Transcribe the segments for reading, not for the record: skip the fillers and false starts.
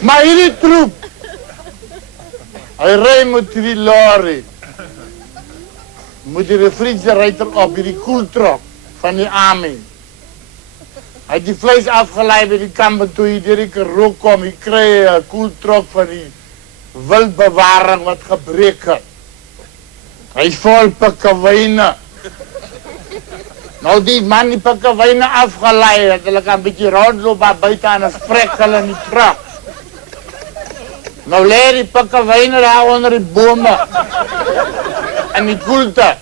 Maar hierdie troep, hy ry met die lorry, met die refrigerator op, hierdie koeltrok van die army. Hy het die vlees afgelei by die kamp en toe hy deur die rook kom, hy kry 'n koeltrok van die wildbewaring wat gebreek het. Hy is vol pikkewyne. Nou die man die pikkewyne afgelei het, hulle kan 'n bietjie rondloop daar buite en dan sprek hulle in die trap. Nou lê die pikkewyne daar onder die bome in die koelte.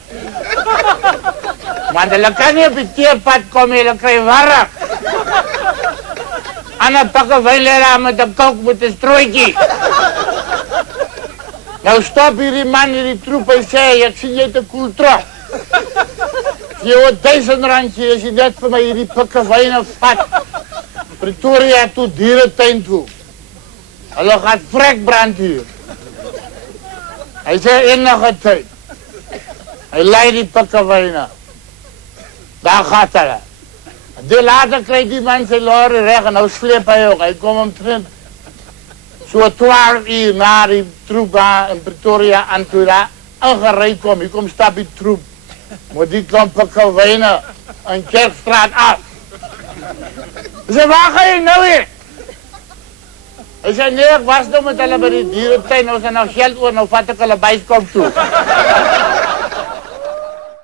Want hulle kan nie op die teerpad kom nie, hulle kry warrig. Ander pikkewyn lê daar met 'n kook met 'n strooitjie. Nou stop hierdie man hierdie troep en sê, ek sien jy het 'n koeltrok. Jy het R1000 as jy net vir my hierdie pikkewyne vat. Pretoria toe, dieretuin toe. Hulle gaan vrekbrand hier. Hy sê enige tyd. Hy lei die pikkewyne. Daar gaat hulle. Die later kry die man sy lorry reg en nou sleep hy ook. Hy kom omtrent so 12 uur na die troep daar in Pretoria aan toe daar ingery kom. Hier kom stap die troep. Moet die klomp pikkewyne in Kerkstraat af. Hy sê, waar ga jy nou weer? Hy sê, nee, ek was nou met hulle by die dieretuin, ons het nou geld oor, nou vat ek hulle byskop toe.